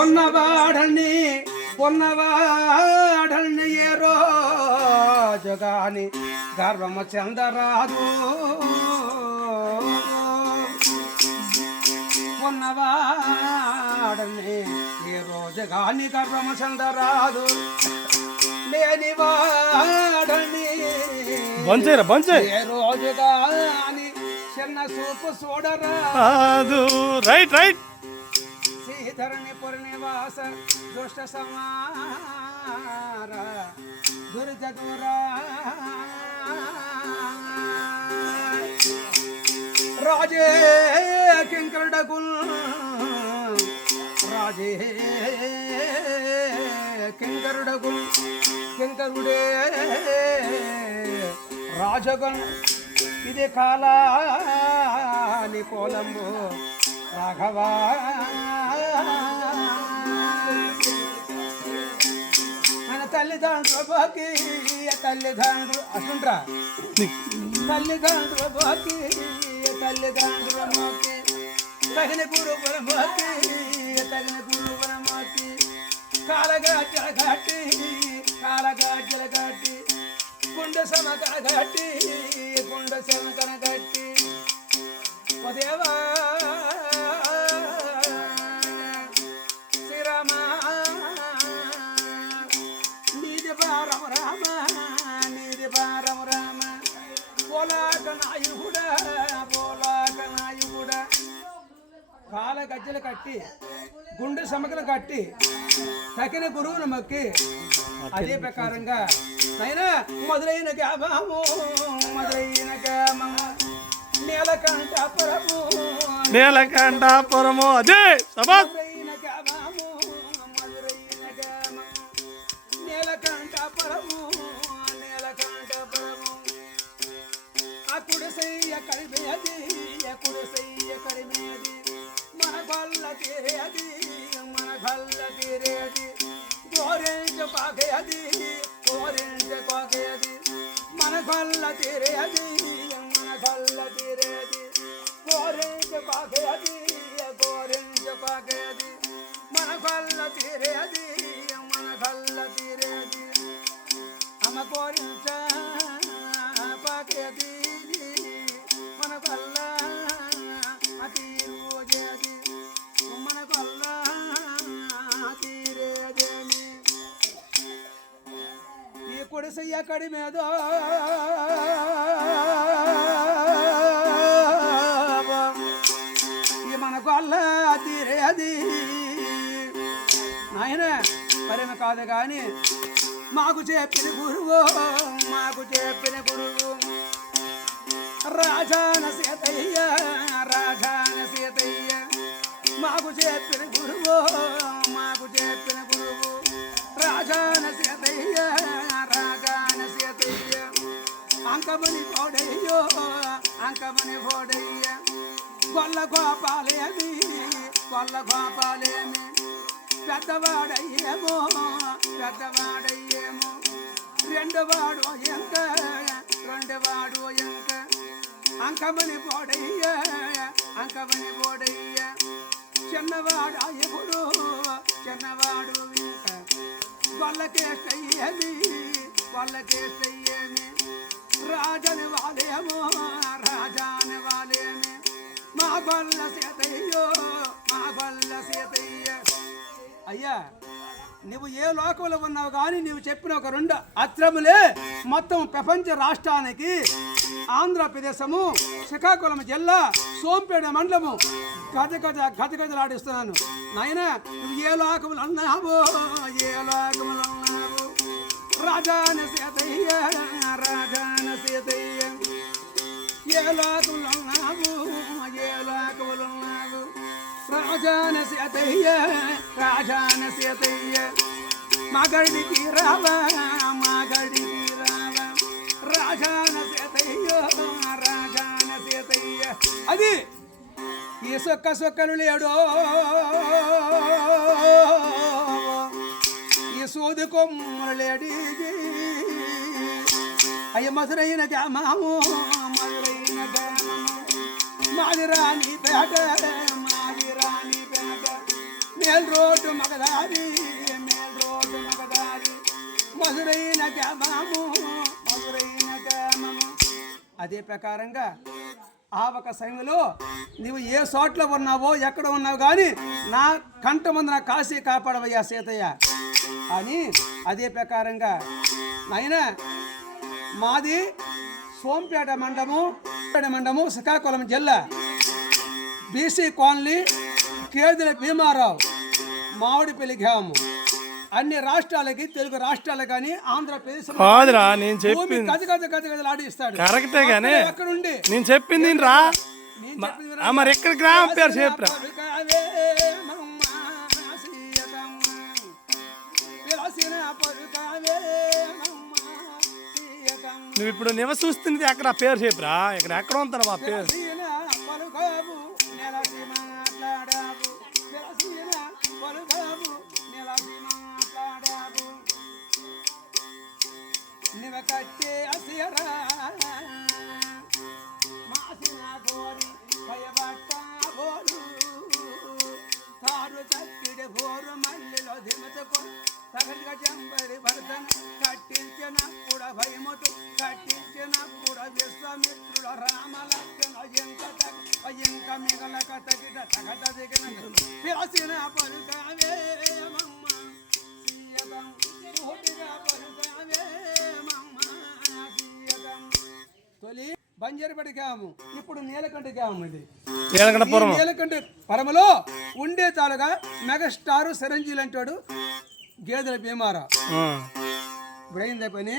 పొన్నవాడని పొన్నవాడని ఏ రోజు గాని గర్వము చెందరాదు ఉన్నవాడని ఏ రోజు గాని గర్వము చెందరాదు లేనివాడని బంచేరా బంచే ఏ రోజు గాని చిన్న చూపు చూడరా కాదు రైట్ రైట్ శ్రీధరణి పురనివాస దుష్ట సమార దుర్జదురా రాజే కింకరుడగుల్ రాజే కింకరుడగుల్ కింకరుడే రాజగన్ ఇది కాలాని కోలంబు రాఘవా. మన తల్లిదండ్రుల బాకి తల్లిదండ్రులు అట్లుంట్రా తల్లిదండ్రుల బాకి తల్లిదండ్రుల మాకి తగిన గురువుల మాకి తగిన గురువుల మాకి కాలగాజల గట్టి కాలగాజల గట్టి కుండ సమకర గట్టి పోలాక నాయుడా పోలాక నాయుడా కాల గజ్జలు కట్టి గుండె సమకలు కట్టి తగిన గురువును మొక్కి అదే ప్రకారంగా నైనా మొదలైన గ్రామము మొదలైన గ్రామము నీలకంఠ ప్రభు నీలకంఠాపురము అదే సబాస్ మధురైన గ్రామము ఆ కుడిసయ్య కడిమేది ఆ కుడిసయ్య కడిమేది మన గొల్ల తీరేది మన గొల్ల తీరేది గోరెంజ కాకేది గోరెంజ కాకేది మన గొల్ల తీరేది మన గొల్ల తీరేది గోరెంజ కాకేది గోరెంజ కాకేది మన గొల్ల తీరేది మన ఈ కొడిసయ్య కడి మీద ఈ మన గొల్ల తీరేది నాయన పరిమ కాదు కానీ మాకు చెప్పిన గురువు మాకు చెప్పిన గురువు. రాజాన సీతయ్య రాజాన సీతయ్య మాకు చెప్పిన గురువు. అంకమని పోడయ్యో అంకమని పోడయ్య. గొల్ల గోపాలేమి గొల్ల గోపాలేమి. పెద్దవాడయ్యేమో పెద్దవాడయ్యేమో. రెండవాడు ఎంత రెండవాడు ఎంత. అంకమని పోడయ్య అంకమని పోడయ్య. చిన్నవాడు ఎప్పుడు చిన్నవాడు ఇంకా వాళ్ళకేస్తయ్యేమి వాళ్ళకేస్తయ్యేమి రాజని వాలేమో రాజాని వాలేమి మా బల్ల సీతయ్యో మా బల్ల సీతయ్య. అయ్యా నువ్వు ఏ లోకంలో ఉన్నావు కానీ నువ్వు చెప్పిన ఒక రెండు అత్రములే మొత్తం ప్రపంచ రాష్ట్రానికి ఆంధ్రప్రదేశము శ్రీకాకుళం జిల్లా సోంపేట మండలము గజ గజ గజ గజలాడిస్తున్నాను. నాయన నువ్వు ఏ లోకములు అన్నావు ఏ లోకములు అన్నావు రాజాన సీతయ్య రాజాన సీతయ్య ఏ లోకములు రాజాన సీతయ్య రాజాన సీతయ్య మగడికి రావా మగడికి రావా. రాజాన సీతయ్య రాజాన సీతయ్య అది ఈ సొక్క సొక్కలు లేడో. సూది కొమ్మలు అయ్య మధురైన గ్రామము మధురైన గ్రామము మాది రాణి పేట మాది రాణి పేట. మేల్ రోడ్డు మగదారి మేల్ రోడ్డు మగదారి. మధురైన గ్రామము మధురైన గ్రామము అదే ప్రకారంగా ఆ ఒక సమయంలో నీవు ఏ చోట్ల ఉన్నావో ఎక్కడ ఉన్నావు కానీ నా కంట ముందు నా కాశీ కాపాడవయ్యా సీతయ్య. అని అదే ప్రకారంగా నాయన మాది సోంపేట మండము మండము శ్రీకాకుళం జిల్లా. బీసీ కాలనీ కేదుల భీమారావు మామిడిపల్లి గ్రామం అన్ని రాష్ట్రాలకి తెలుగు రాష్ట్రాలు కానీ ఆంధ్రప్రదేశ్ కాదురా నేను చెప్పింది గజ గజ గజ గజలు ఆడిస్తాడు. కరెక్టే గానీ నేను చెప్పింది రా. మరి ఎక్కడ గ్రామం పేరు చెప్పురా? నువ్వు ఇప్పుడు నివసిస్తున్నది ఎక్కడ? పేరు చెప్పరా? ఇక్కడ ఎక్కడ ఉంటారు మా పేరు? విలసిన పలుకవు, నెలసి నివ తారు బోరు మల్లెలో దిమతకు సగటిగా చెంబడి భర్తన కట్టించినప్పుడు భయముతు కట్టించినప్పుడు విశ్వమిత్రుల రామ లక్షణ ఇంక మిగలక తగిట తగట దిగిన పిలసిన తొలి బంజరపడి గ్రామం ఇప్పుడు నీలకంఠ గ్రామం ఇది నీలకంఠ పరమలో ఉండే తాలుగా మెగాస్టార్ చిరంజీవి అంటాడు. గేదెల భీమారా ఆ. ఇప్పుడు అయిందే పని